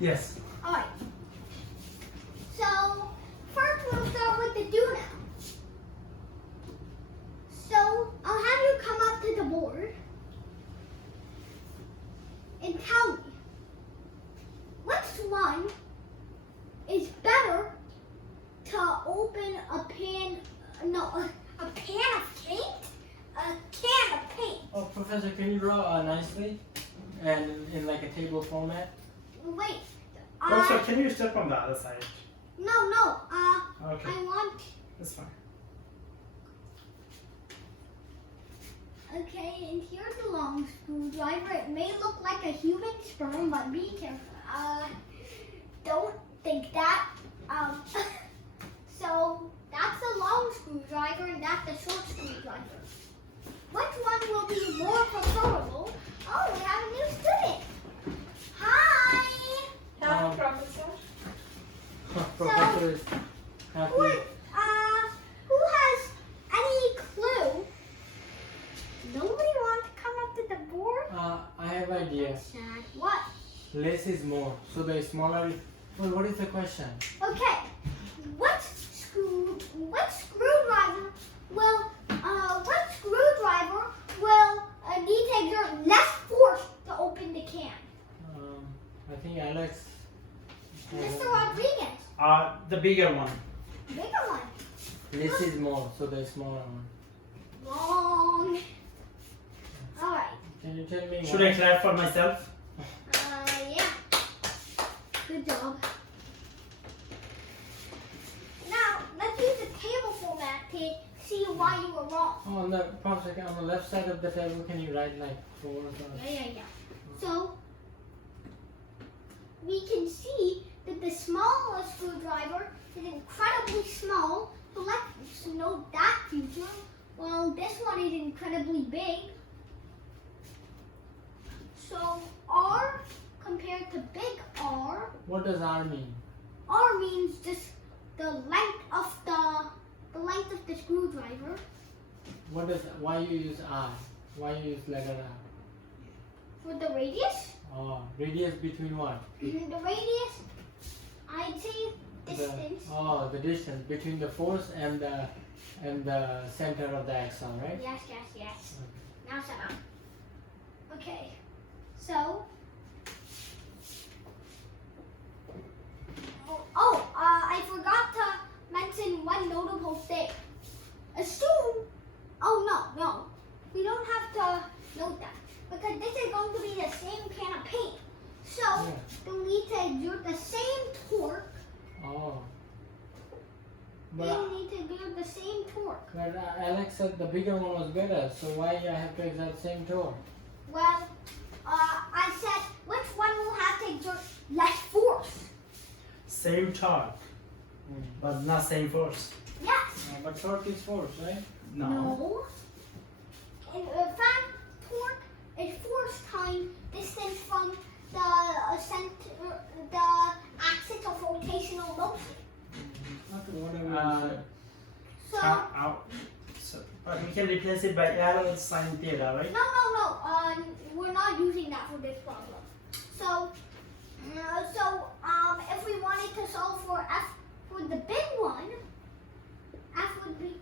Yes. Alright. So, first we'll start with the do now. So, I'll have you come up to the board and tell me which one is better to open a pan of paint? A can of paint. Oh, Professor, can you draw nicely and in like a table format? Wait. Also, can you step on the other side? No. Okay. I want. That's fine. Okay, and here's the long screwdriver. It may look like a human sperm, but be careful. Don't think that. So that's the long screwdriver, and that's the short screwdriver. Which one will be more preferable? Oh, we have a new student. Hi. Hello, Professor. Professor is happy. Who has any clue? Nobody wants to come up to the board? I have an idea. Sad. What? Less is more. So the smaller. Well, what is the question? Okay. What screwdriver will need to exert less force to open the can? I think Alex. Mr. Rodriguez. The bigger one. Bigger one. Less is more. So the smaller one. Wrong. Alright. Can you tell me? Should I clap for myself? Yeah. Good job. Now, let's use the table format to see why you were wrong. Oh, on the Professor, on the left side of the table, can you write like 4 or something? Yeah. So, we can see that the smaller screwdriver is incredibly small. So let's note that feature. Well, this one is incredibly big. So R compared to big R. What does R mean? R means just the length of the screwdriver. Why you use R? Why you use letter R? For the radius. Oh, radius between what? The radius, I'd say distance. The distance between the force and the center of the axle, right? Yes. Now shut up. Okay. So. I forgot to mention one notable thing. Assume. Oh no. We don't have to note that because this is going to be the same can of paint. So we'll need to exert the same torque. Oh. They need to exert the same torque. But Alex said the bigger one was better, so why I have to exert the same torque? Well, I said which one will have to exert less force. Same torque, but not same force. Yes. But torque is force, right? No. In fact, torque is force times distance from the axis of rotational motion. Okay, whatever So, but we can replace it by L sine theta, right? No. We're not using that for this problem. So, if we wanted to solve for F for the big one, F would be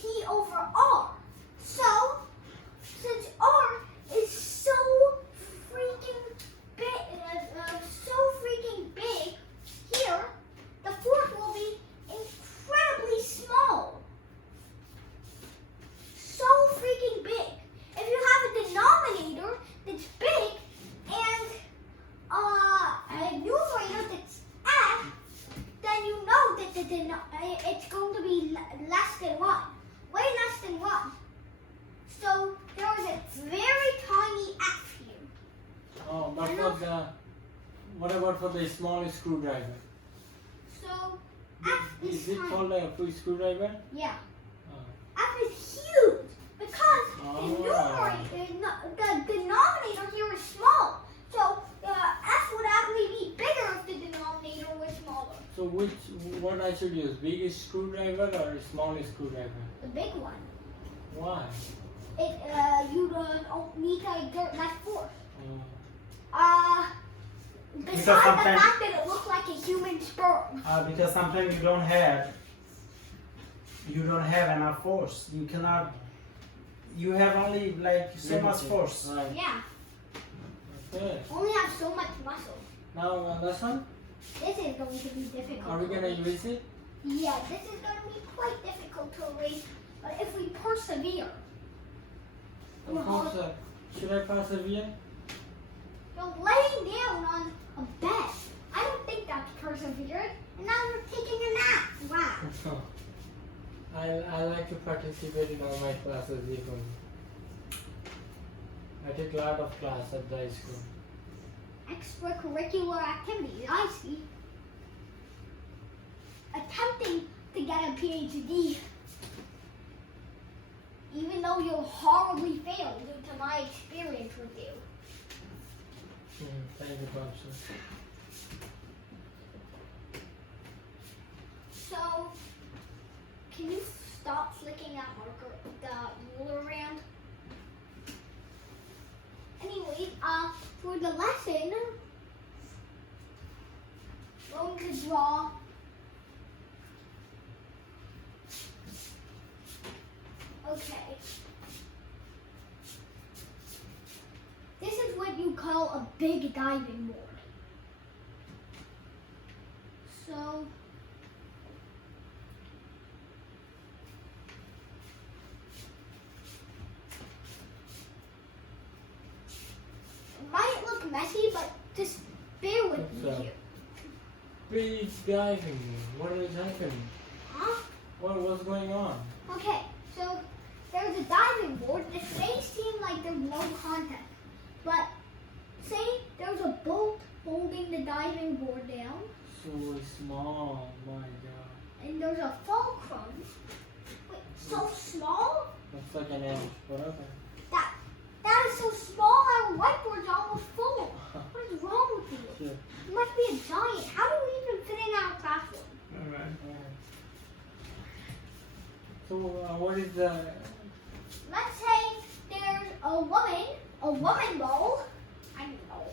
T over R. So, since R is so freaking big here, the force will be incredibly small. So freaking big. If you have a denominator that's big and a numerator that's F, then you know that it's going to be less than 1. Way less than 1. So there is a very tiny F here. Oh, but what about for the smallest screwdriver? So F Is is it tiny. called a full screwdriver? Yeah. Oh. F is huge because Oh. the denominator here is small. So F would actually be bigger if the denominator was smaller. So what I should use? Biggest screwdriver or smallest screwdriver? The big one. Why? You don't need to exert less force. Oh. Besides the sometimes- fact that it looked like a human sperm. Because sometimes you don't have enough force. You cannot. You have only like so much force. Right. Yeah, Okay. only have so much muscle. Now lesson. This is going to be difficult. Are we to gonna erase. erase it? Yeah, this is going to be quite difficult to erase. But if we persevere, Of course. Should I persevere? you're laying down on a bed. I don't think that's perseverance. And now you're taking a nap. Wow. I like to participate in all my classes even. I take a lot of class at the high school. Extracurricular activities, I see. Attempting to get a PhD, even though you'll horribly fail due to my experience with you. Thank you, Prof. So, can you stop flicking that marker, the ruler around? Anyways, for the lesson, we're going to draw okay. This is what you call a big diving board. So, it might look messy, but just bear with me So- here. Big diving. What is happening? Huh? What's going on? Okay, so there's a diving board. It may seem like there's no contact, but say there's a boat holding the diving board down, So small. My God. and there's a fulcrum. Wait, so small? Looks like an inch, but okay. That is so small. Our whiteboard's almost full. What is wrong with you? Sure. You must be a giant. How do we even fit in our classroom? Alright. So what is the? Let's say there's a woman bowl. I don't know.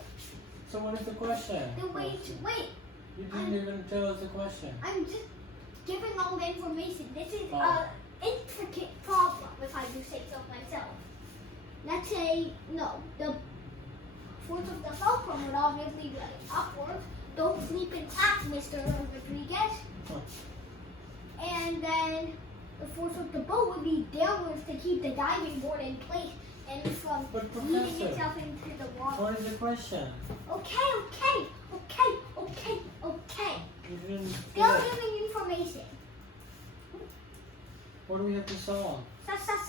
So what is the question? Wait. You didn't even tell us the question. I'm just giving all the information. This is Oh. a intricate problem, if I do say so myself. Let's say, no, the force of the fulcrum would obviously be upwards. Don't sleep in class, Mr. Rodriguez. Huh. And then the force of the boat would be downwards to keep the diving board in place and from But leading Professor, itself into the water. what is the question? Okay. You didn't. Still giving information. What do we have to solve? Sus.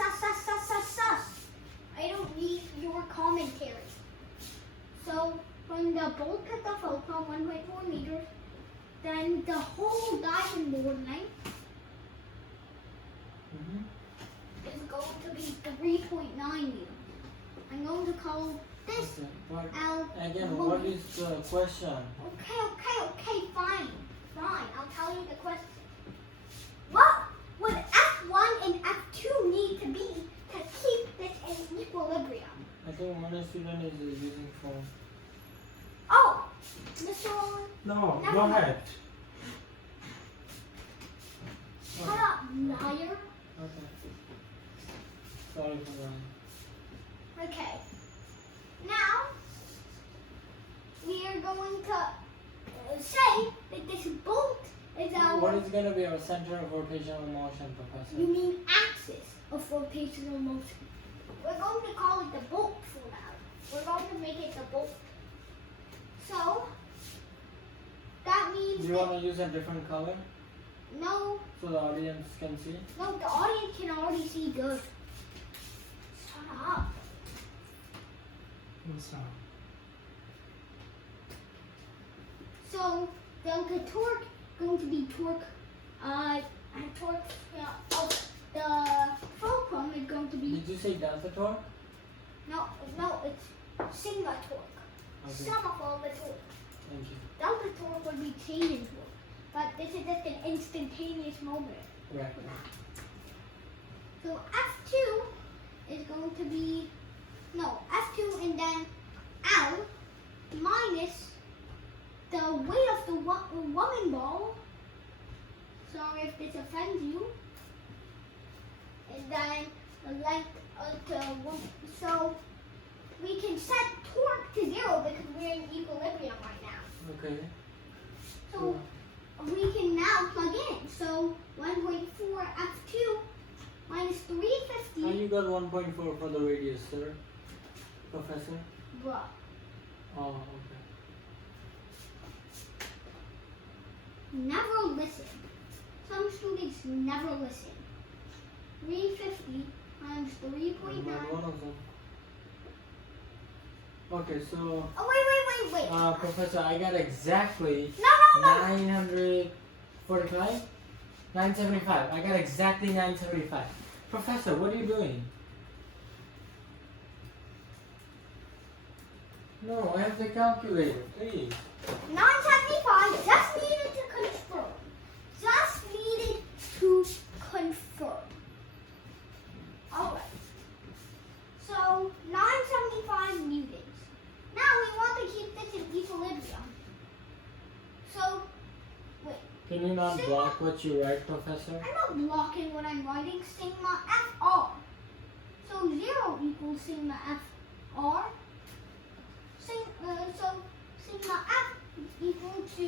I don't need your commentary. So when the boat hit the fulcrum 1.4 meters, then the whole diving board length Mm-hmm. is going to be 3.9 meters. I'm going to call this Okay. But L. again, what is the question? Okay, fine. I'll tell you the question. What would F1 and F2 need to be to keep this in equilibrium? I think one student is using phone. Oh, Mr. Roland, No, Never go mind. ahead. shut up, liar. Okay. Sorry for that. Okay. Now, we are going to say that this boat is our... What is going to be our center of rotational motion, Professor? You mean axis of rotational motion. We're going to call it the boat for now. We're going to make it the boat. So, that means Do you want to use a different color no, so the audience can see? the audience can already see good. Shut up. So, delta torque going to be torque, of the fulcrum is going to be, Did you say delta torque? no, it's sigma torque. Okay. Sum of all the torque. Thank you. Delta torque would be changing torque, but this is just an instantaneous moment. Right. So F2 is going to be, F2 and then L minus the weight of the woman ball. Sorry if this offends you. And then the length of the so we can set torque to 0 because we're in equilibrium right now. Okay. So we can now plug in. So 1.4 F2 minus 350. And you got 1.4 for the radius, sir, Professor? Bruh. Oh, okay. Never listen. Some students never listen. 350 times 3.9. Not one of them. Okay, so Oh, wait. Professor, I got exactly No. 945? 975. I got exactly 975. Professor, what are you doing? No, I have the calculator, please. 975 just needed to confirm. Just needed to confirm. Alright. So 975 newtons. Now we want to keep this in equilibrium. So, wait. Can you not block what you write, Professor? I'm not blocking what I'm writing. Sigma FR. So 0 equals sigma FR. So sigma F equal to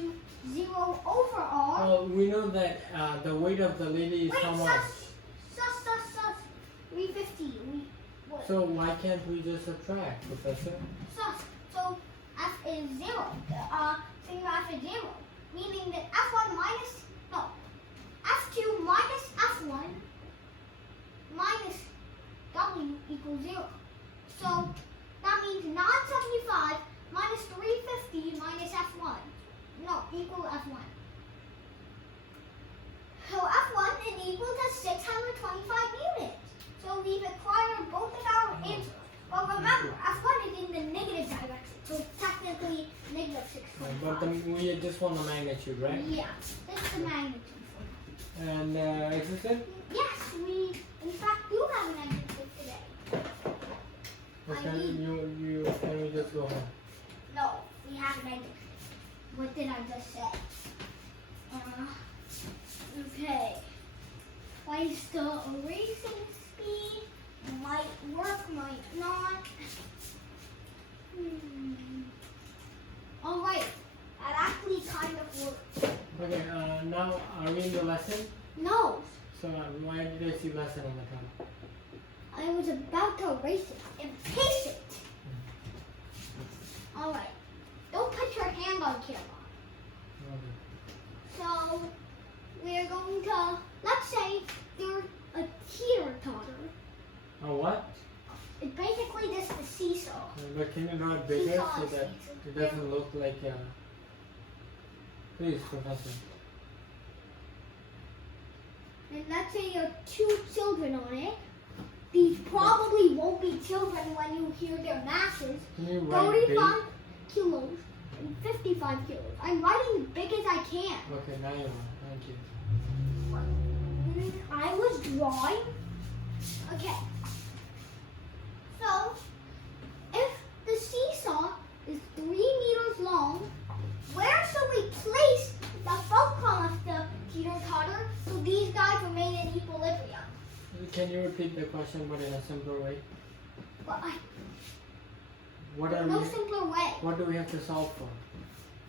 0 over R. Well, we know that the weight of the lady is Wait, how much? sus. 350. What? So why can't we just subtract, Professor? Sus. So F is 0. Sigma F is 0. Meaning that F1 minus, no, F2 minus F1 minus W equals 0. So that means 975 minus 350 minus F1. No, equal F1. So F1 is equal to 625 newtons. So we've acquired both of our answers. But remember, F1 is in the negative direction. So technically negative But 625. we just want the magnitude, right? Yeah, that's the magnitude. And is this it? Yes, we in fact do have an magnitude today. Or I can we just go home? No, we have an magnitude. What did I just say? Okay. Twice the erasing speed. Might work, might not. Alright. That actually kind of worked. Okay, now are we in the lesson? No. So why did I see lesson on the top? I was about to erase it. Impatient. Alright. Don't put your hand on camera. Okay. So we're going to, let's say you're a teeter-totter. Oh, what? It's basically just a seesaw. But can you draw it bigger so that it doesn't look like Please, Professor. And let's say there are 2 children on it. These probably won't be children when you hear their masses. Can you write big? 35 kilos and 55 kilos. I'm writing as big as I can. Okay, now you are. Thank you. I was drawing. Okay. So, if the seesaw is 3 meters long, where should we place the fulcrum of the teeter-totter so these guys remain in equilibrium? Can you repeat the question but in a simpler way? But What there's are no we? simpler way. What do we have to solve for?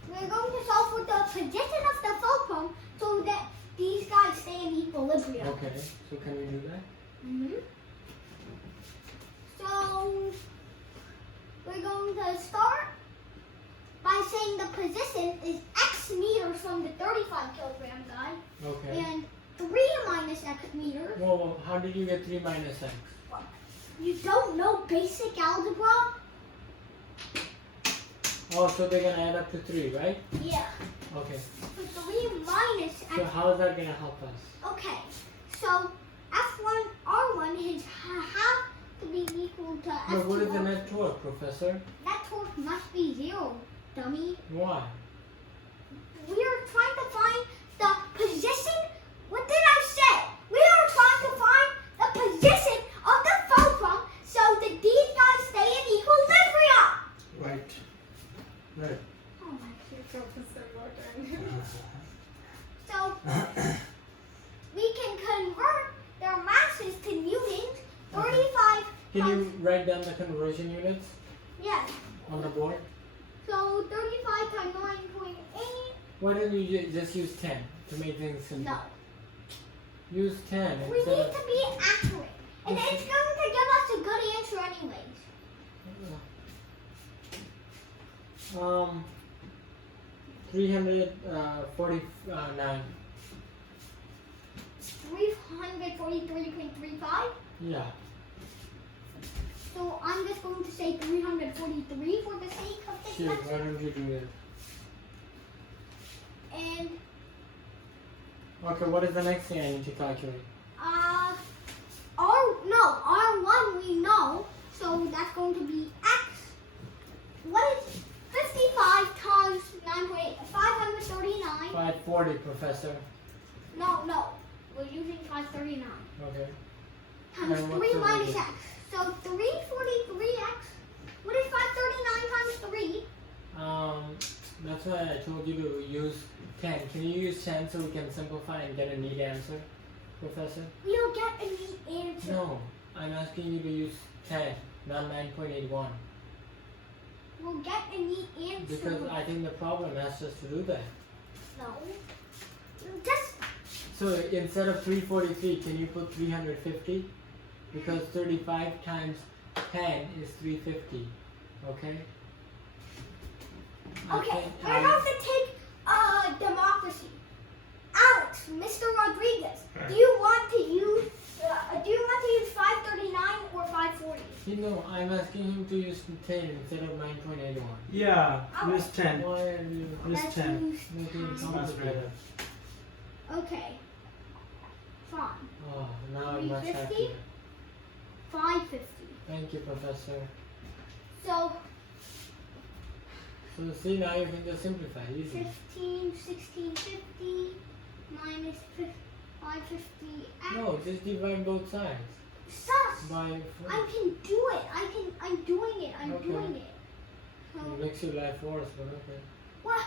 We're going to solve for the position of the fulcrum so that these guys stay in equilibrium. Okay, so can we do that? Mm-hmm. So, we're going to start by saying the position is x meters from the 35 kilogram guy Okay. and 3 minus x meters. Well, how did you get 3 minus x? You don't know basic algebra? Oh, so they're gonna add up to 3, right? Yeah. Okay. So 3 minus So x. how is that gonna help us? Okay. So F1, R1 is have to be equal to F2. But what is the net torque, Professor? That torque must be 0, dummy. Why? We are trying to find the position. What did I say? We are trying to find the position of the fulcrum so that these guys stay in equilibrium. Right. Right. Oh my dear Professor. Can you write down the conversion units Yes. on the board? So 35 times 9.8. Why don't you just use 10 to make things simple? No. Use 10 We instead need of... to be accurate. And Yes. it's going to give us a good answer anyways. 349. 343.35. Yeah. So I'm just going to say 343 for the sake of this Sure, lesson. why don't you do that? And Okay, what is the next thing I need to calculate? R1 we know, so that's going to be X. What is 55 times 9.8? 539. 540, Professor. No, we're using 539. Okay. Times And what's 3 the minus radius? X. So 343X. What is 539 times 3? That's why I told you to use 10. Can you use 10 so we can simplify and get a neat answer, Professor? We don't get a neat answer. No, I'm asking you to use 10, not 9.81. We'll get a neat answer. Because I think the problem asks us to do that. No. Just So instead of 343, can you put 350? Because 35 times 10 is 350. Okay? okay. We're going to take democracy. Alex, Mr. Rodriguez, do you want to use 539 or 540? No, I'm asking him to use 10 instead of 9.81. Yeah, use 10. Why are you Use Let's 10. use making it 10. complicated? Okay. Fine. Oh, now I'm much 350? happier. 550. Thank you, Professor. So So see, now you can just simplify. Easy. 15, 1650 minus 550. No, just divide both sides Sus! by I 4. can do it. I'm doing it. I'm Okay. doing it. So, It makes your life worse, but okay. what?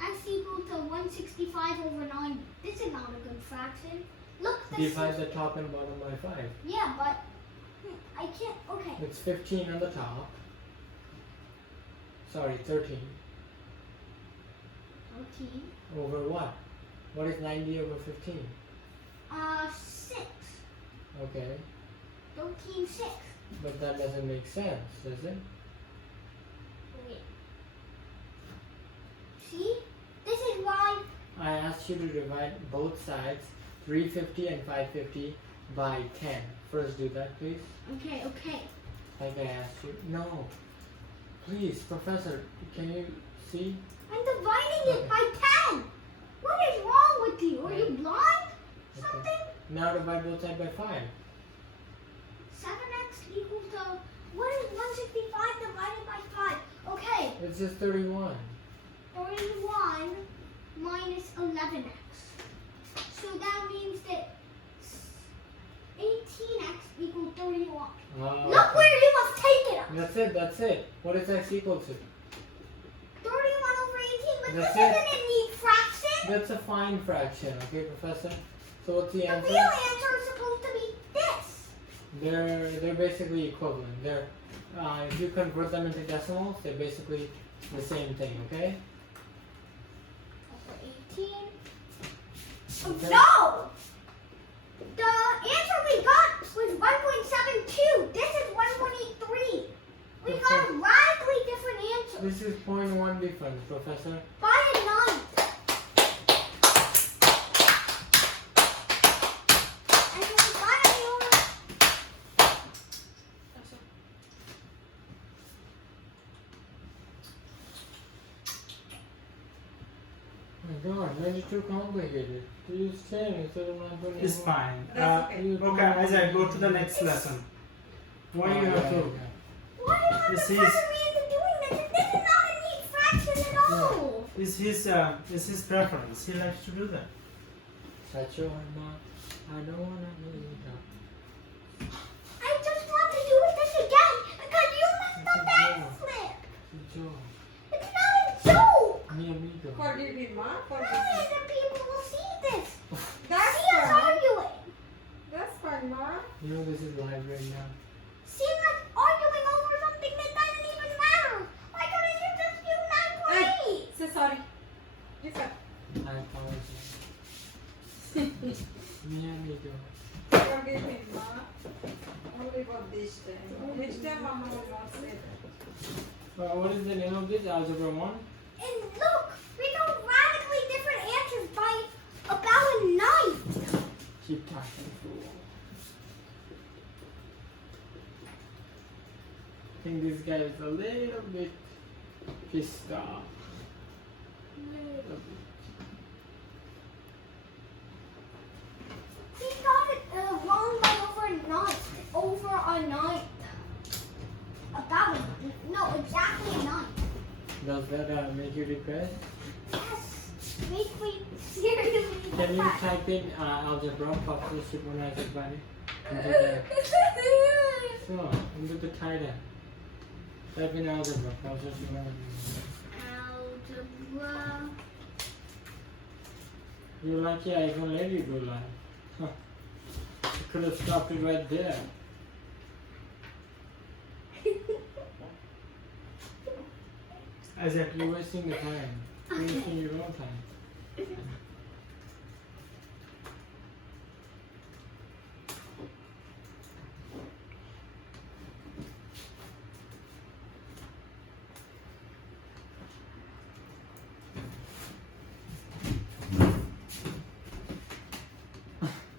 X equal to 165 over 90. This is not a good fraction. Look, this Divide is, the top and bottom by 5. yeah, but I can't. Okay. It's 15 on the top. Sorry, 13. 13. Over what? What is 90 over 15? 6. Okay. 13, 6. But that doesn't make sense, does it? Wait. See? This is why. I asked you to divide both sides, 350 and 550, by 10. First do that, please. Okay. Like I asked you. No. Please, Professor, can you see? I'm dividing it by 10. What is wrong with you? Are you blind? Okay. Something? Now divide both sides by 5. 7x equal to, what is 165 divided by 5? Okay, It's just 31. 31 minus 11x. So that means that 18x equals 31. Oh, Look where you have taken us. That's it. What is x equal to? 31 over 18, but That's this it. isn't a neat fraction. That's a fine fraction, okay, Professor? So what's the The answer? real answer is supposed to be this. They're basically equivalent. If you convert them into decimals, they're basically the same thing, okay? Over 18. Oh, Okay. no! The answer we got was 1.72. This is 1.83. We got a radically different answer. This is 0.1 difference, Professor. By a ninth. And then we got a Oh my God, that is too complicated. To use 10 instead of 9.81. It's fine. That's okay. Okay, Isaac, go to the next lesson. Why you have to? Why do you have This to is- pressure me into doing this? This is not a neat fraction at all. It's his preference. He likes to do that. Shut your mouth. I don't wanna hear you talk. I just want to do this again because you messed up that flip. It's a joke. It's not a joke. Mi amigo. Forgive me, Ma. Millions Forgive me. of people will see this. That's You know this is live right now. Seem like arguing over something that doesn't even matter. Why couldn't you just do 9.8? Say sorry. Lisa. I apologize. Me amigo. Forgive me, Ma. Only for this time. Next time, Mama will not say that. What is the name of this? Algebra 1? And look, we got radically different answers by about a night. Keep talking, fool. I think this guy is a little bit pissed off. Little bit. We got it wrong by over a night. About a, no, exactly a night. Does that make you depressed? Yes, make me seriously Can you depressed. type in algebra, Prof, Suborno, Bari? So, into the title. Type in algebra, Prof, Suborno. Algebra. You're lucky I even let you go live. Huh. You could have stopped it right there. Isaac, You're wasting the time. You're wasting your own time.